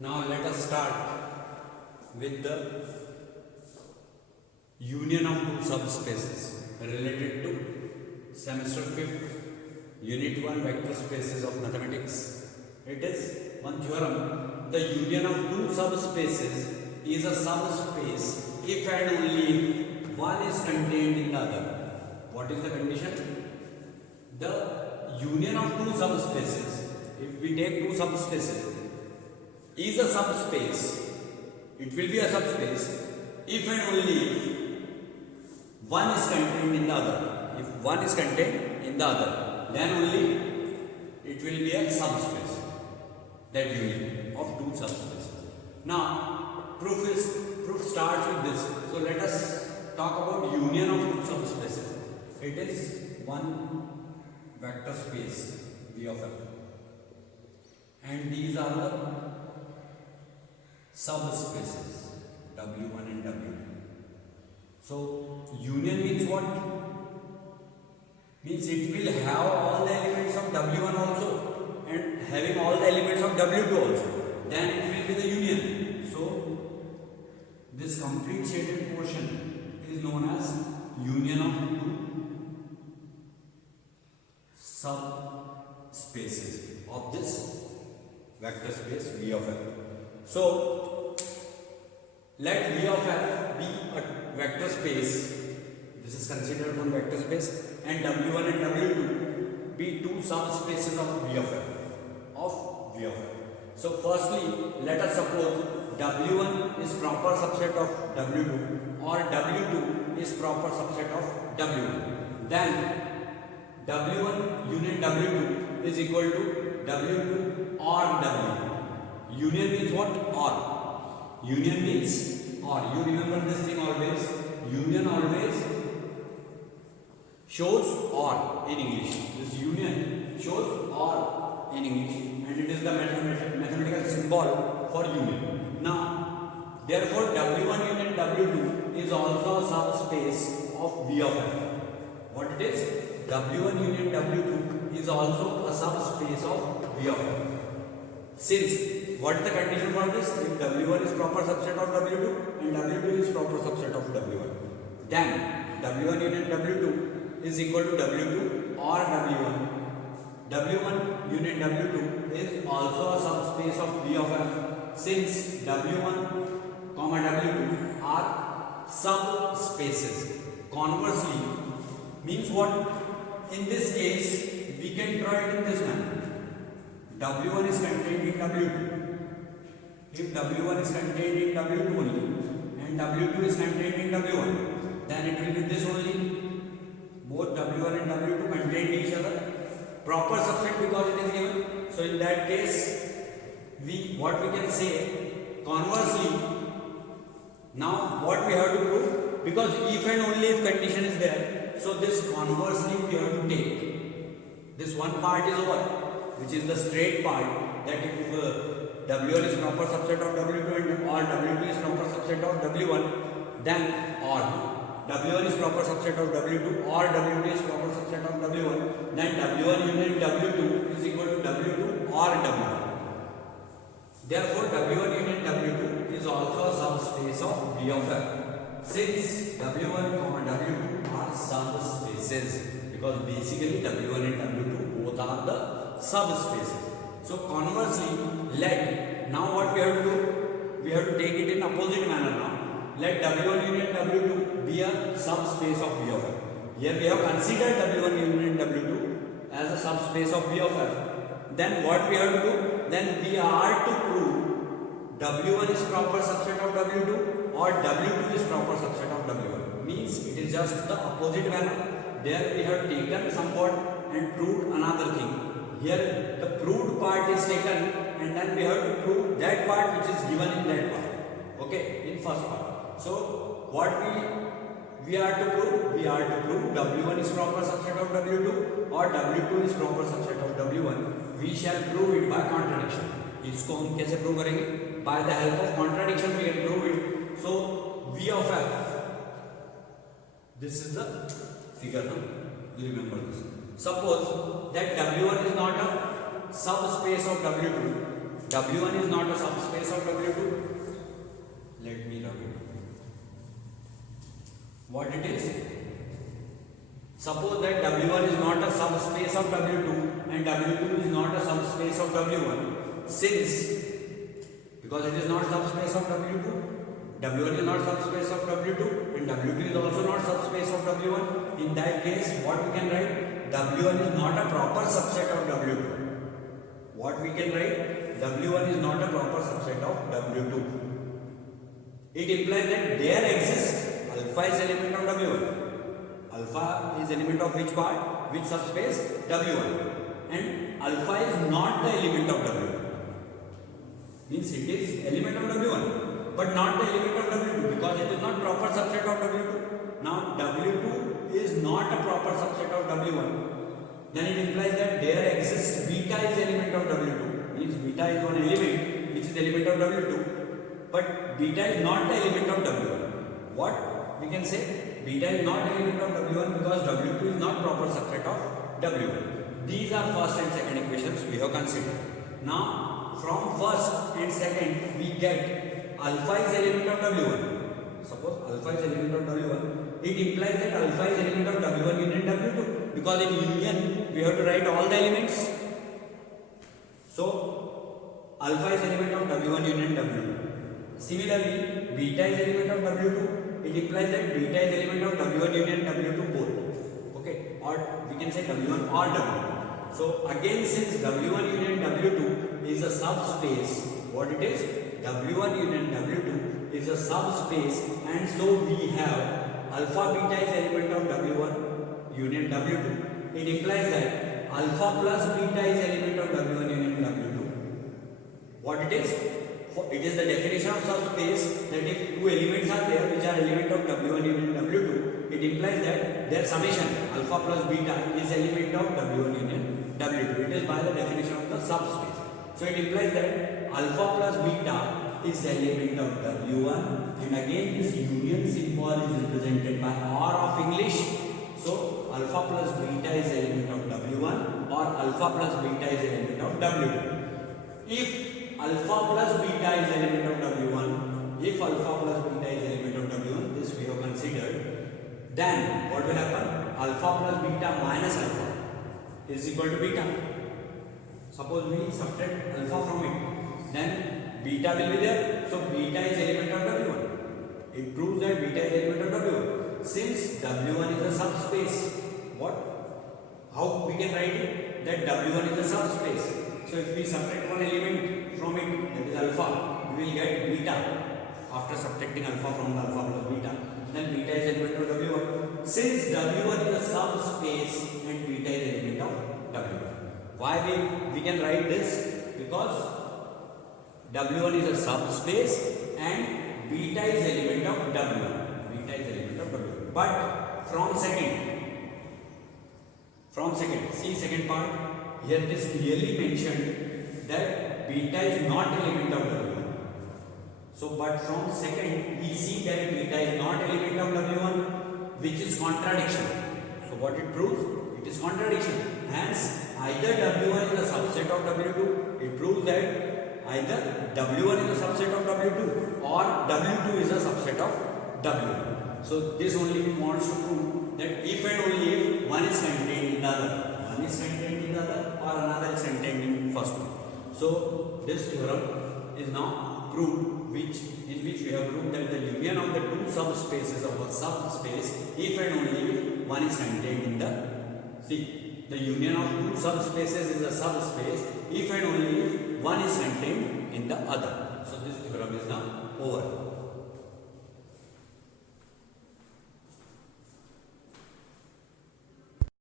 Now let us start with the union of two subspaces related to semester 5th unit 1 vector spaces of mathematics. It is one theorem: the union of two subspaces is a subspace if and only if one is contained in the other. What is the condition? The union of two subspaces, if we take two subspaces, is a subspace. It will be a subspace if and only if one is contained in the other. If one is contained in the other, then only it will be a subspace. That union of two subspaces. Now, proof starts with this. So let us talk about union of two subspaces. It is one vector space V of f, and these are the subspaces W1 and W2. So union means what? Means it will have all the elements of W1 also and having all the elements of W2 also. Then it will be the union. So this complete shaded portion is known as union of two subspaces of this vector space V of f. So let V of f be a vector space. This is considered one vector space, and W1 and W2 be two subspaces of V of f. So firstly, let us suppose W1 is proper subset of W2 or W2 is proper subset of W1. Then W1 union W2 is equal to W2 or W1. Union means what? Or. Union means or. You remember this thing always. Union always shows or in English. This union shows or in English, and it is the mathematical symbol for union. Now, therefore, W1 union W2 is also a subspace of V of f. What it is? W1 union W2 is also a subspace of V of f. Since, what is the condition for this? If W1 is proper subset of W2 and W2 is proper subset of W1, then W1 union W2 is equal to W2 or W1. W1 union W2 is also a subspace of V of f, since W1 comma W2 are subspaces. Conversely, means what? In this case, we can draw it in this manner. W1 is contained in W2. If W1 is contained in W2 only and W2 is contained in W1, then it will be this only. Both W1 and W2 contain each other. Proper subset because it is given. So in that case, what we can say, conversely, now what we have to prove? Because if and only if condition is there, so this conversely we have to take. This one part is over, which is the straight part, that if W1 is proper subset of W2 and or W2 is proper subset of W1, then or W1 is proper subset of W2 or W2 is proper subset of W1, then W1 union W2 is equal to W2 or W1. Therefore, W1 union W2 is also a subspace of V of f. Since W1 and W2 are subspaces, because basically W1 and W2 both are the subspaces. So conversely, now what we have to do? We have to take it in opposite manner now. Let W1 union W2 be a subspace of V of f. Here we have considered W1 union W2 as a subspace of V of f. Then what we have to do? Then we are to prove W1 is proper subset of W2 or W2 is proper subset of W1. Means it is just the opposite manner. There we have taken somewhat and proved another thing. Here the proved part is taken and then we have to prove that part which is given in that part. Okay, in first part. So what we are to prove? We are to prove W1 is proper subset of W2 or W2 is proper subset of W1. We shall prove it by contradiction. इसको हम कैसे prove करेंगे? By the help of contradiction we can prove it. So V of f. This is the figure. You remember this. Suppose that W1 is not a subspace of W2 W1 is not a subspace of W2. Let me rub it. What it is? Suppose that W1 is not a subspace of W2 and W2 is not a subspace of W1. Since, because it is not subspace of W2, W1 is not subspace of W2 and W2 is also not subspace of W1. In that case, what we can write? W1 is not a proper subset of W2. What we can write? W1 is not a proper subset of W2. It implies that there exists alpha is element of W1. Alpha is element of which part? Which subspace? W1. And alpha is not the element of W1. Means it is element of W1 but not the element of W2 because it is not proper subset of W2. Now W2 is not a proper subset of W1. Then it implies that there exists beta is element of W2. Means beta is one element which is element of W2 but beta is not the element of W1. What we can say? Beta is not element of W1 because W2 is not proper subset of W1. These are first and second equations we have considered. Now from first and second we get alpha is element of W1. Suppose alpha is element of W1. It implies that alpha is element of W1 union W2 because in union we have to write all the elements. So alpha is element of W1 union W2. Similarly, beta is element of W2. It implies that beta is element of W1 union W2 both. Okay, or we can say W1 or W2. So again, since W1 union W2 is a subspace, what it is? W1 union W2 is a subspace, and so we have alpha beta is element of W1 union W2. It implies that alpha plus beta is element of W1 union W2. What it is? It is the definition of subspace that if two elements are there which are element of W1 union W2, it implies that their summation alpha plus beta is element of W1 union W2. It is by the definition of the subspace. So it implies that alpha plus beta is element of W1, and again this union symbol is represented by R of English. So alpha plus beta is element of W1 or alpha plus beta is element of W2. If alpha plus beta is element of W1, if alpha plus beta is element of W1, this we have considered, then what will happen? Alpha plus beta minus alpha is equal to beta. Suppose we subtract alpha from it, then beta will be there. So beta is element of W1. It proves that beta is element of W1. Since W1 is a subspace, how we can write it? That W1 is a subspace. So if we subtract one element from it, that is alpha, we will get beta after subtracting alpha from the alpha plus beta. Then beta is element of W1. Since W1 is a subspace and beta is element of W1. Why we can write this? Because W1 is a subspace and beta is element of W1. Beta is element of W1. But from second, see second part. Here it is clearly mentioned that beta is not element of W1. So, but from second we see that beta is not element of W1, which is contradiction. So, what it proves? It is contradiction. Hence, either W1 is a subset of W2. It proves that either W1 is a subset of W2 or W2 is a subset of W1. So, this only wants to prove that if and only if one is contained in the other. One is contained in the other or another is contained in first one. So this theorem is now proved, in which we have proved that the union of the two subspaces of a subspace if and only if one is contained in the union of two subspaces is a subspace if and only if one is contained in the other. So this theorem is now over.